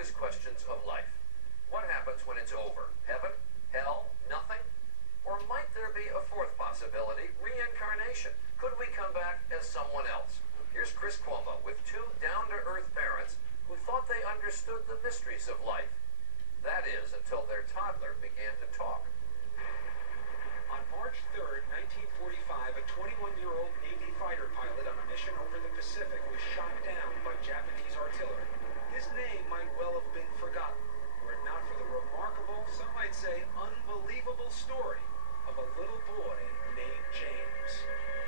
biggest questions of life. What happens when it's over? Heaven? Hell? Nothing? Or might there be a fourth possibility, reincarnation? Could we come back as someone else? Here's Chris Cuomo with two down-to-earth parents who thought they understood the mysteries of life. That is, until their toddler began to talk. On March 3rd, 1945, a 21-year-old Navy fighter pilot on a mission over the Pacific was shot down by Japanese artillery. His name might well have been forgotten, were it not for the remarkable, some might say unbelievable story of a little boy named James.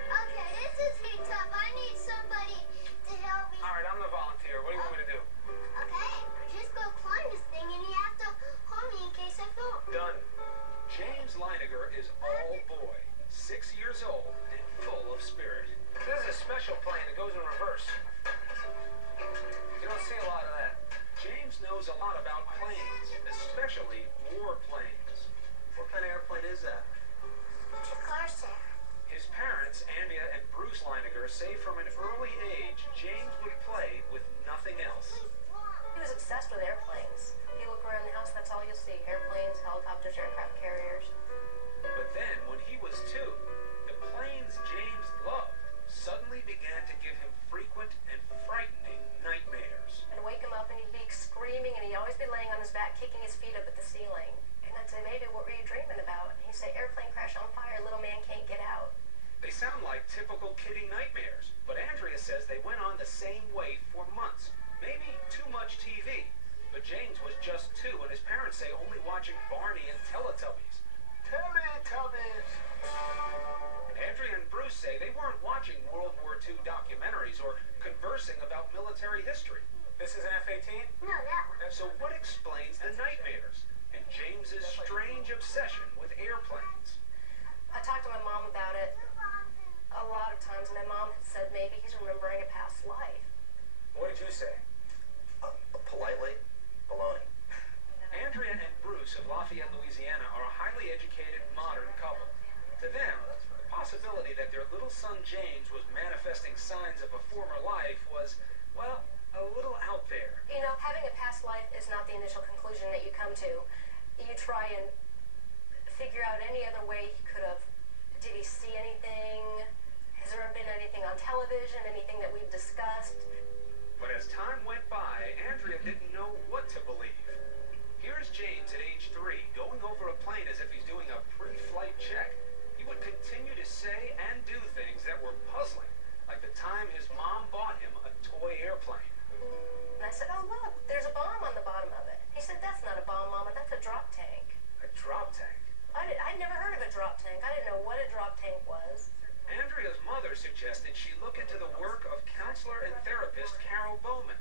Okay, this is heat up. I need somebody to help me. All right, I'm the volunteer. What do you want me to do? Okay, just go climb this thing and you have to hold me in case I fall. Done. James Leiniger is all boy, 6 years old, and full of spirit. This is a special plane that goes in reverse. You don't see a lot of that. James knows a lot about planes, especially war planes. What kind of airplane is that? It's a Corsair. His parents, Andrea and Bruce Leiniger, say from an early age James would play with nothing else. He was obsessed with airplanes. If you look around the house, that's all you'll see. Airplanes, helicopters, aircraft carriers. But then, when he was 2, the planes James loved suddenly began to give him frequent and frightening nightmares. I'd wake him up and he'd be screaming, and he'd always be laying on his back, kicking his feet up at the ceiling. And I'd say, "Maybe, what were you dreaming about?" And he'd say, "Airplane crash on fire, little man can't get out." They sound like typical kiddie nightmares, but Andrea says they went on the same way for months. Maybe too much TV. But James was just 2, and his parents say only watching Barney and Teletubbies. Teletubbies! Andrea and Bruce say they weren't watching World War II documentaries or conversing about military history. This is an F-18? No, that one. So what explains the nightmares and James's strange obsession with airplanes? I talked to my mom about it a lot of times, and my mom had said maybe he's remembering a past life. What did you say? Politely, baloney. Andrea and Bruce of Lafayette, Louisiana are a highly educated, modern couple. To them, the possibility that their little son James was manifesting signs of a former life was, well, a little out there. You know, having a past life is not the initial conclusion that you come to. You try and figure out any other way he could have. Did he see anything? Has there been anything on television, anything that we've discussed? But as time went by, Andrea didn't know what to believe. Here's James at age 3, going over a plane as if he's doing a pre-flight check. He would continue to say and do things that were puzzling, like the time his mom bought him a toy airplane. And I said, "Oh, look, there's a bomb on the bottom of it." He said, "That's not a bomb, Mama, that's a drop tank." A drop tank. I'd never heard of a drop tank. I didn't know what a drop tank was. Andrea's mother suggested she look into the work of counselor and therapist Carol Bowman.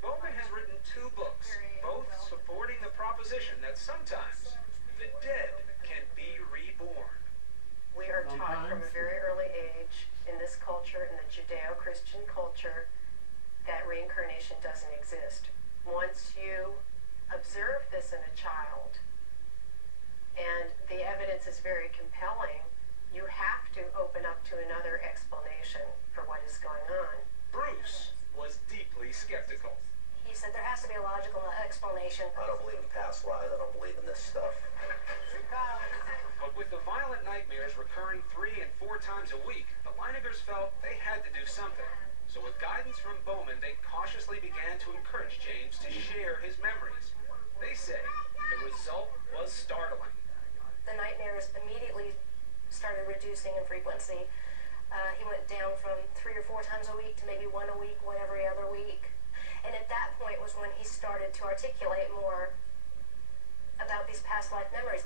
Bowman has written 2 books, both supporting the proposition that sometimes the dead can be reborn. We are taught from a very early age in this culture, in the Judeo-Christian culture, that reincarnation doesn't exist. Once you observe this in a child, and the evidence is very compelling, you have to open up to another explanation for what is going on. Bruce was deeply skeptical. He said there has to be a logical explanation. I don't believe in past lives. I don't believe in this stuff. But with the violent nightmares recurring 3 and 4 times a week, the Leinigers felt they had to do something. So with guidance from Bowman, they cautiously began to encourage James to share his memories. They say the result was startling. The nightmares immediately started reducing in frequency. He went down from 3 or 4 times a week to maybe 1 a week, 1 every other week. And at that point was when he started to articulate more about these past life memories.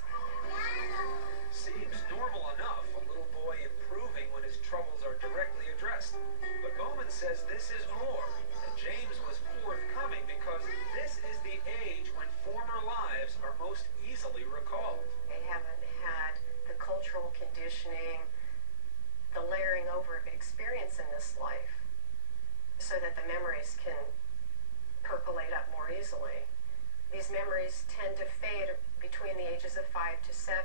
Seems normal enough, a little boy improving when his troubles are directly addressed. But Bowman says this is more, and James was forthcoming because this is the age when former lives are most easily recalled. They haven't had the cultural conditioning, the layering over of experience in this life, so that the memories can percolate up more easily. These memories tend to fade between the ages of 5 to 7.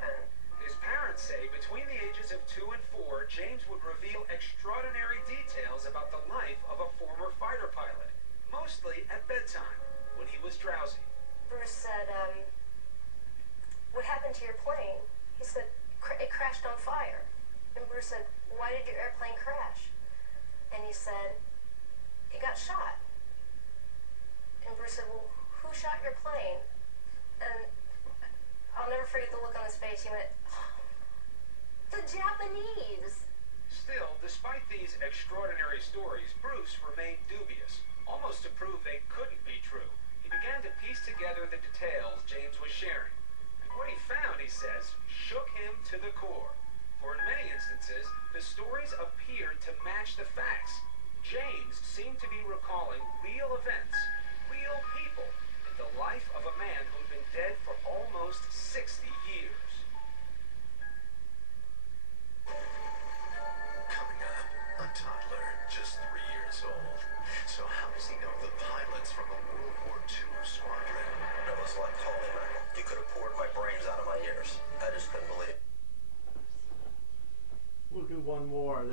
His parents say between the ages of 2 and 4, James would reveal extraordinary details about the life of a former fighter pilot, mostly at bedtime, when he was drowsy. Bruce said, what happened to your plane? He said, it crashed on fire. And Bruce said, why did your airplane crash? And he said, it got shot. And Bruce said, well, who shot your plane? And I'll never forget the look on his face. He went, oh, the Japanese. Still, despite these extraordinary stories, Bruce remained dubious, almost to prove they couldn't be true. He began to piece together the details James was sharing. And what he found, he says, shook him to the core. For in many instances, the stories appeared to match the facts. James seemed to be recalling real events, real people, in the life of a man who'd been dead for almost 60 years. Coming up, a toddler, just 3 years old. So how does he know the pilots from a World War II squadron? It was like holy mackerel. You could have poured my brains out of my ears. I just couldn't believe it. We'll do one more.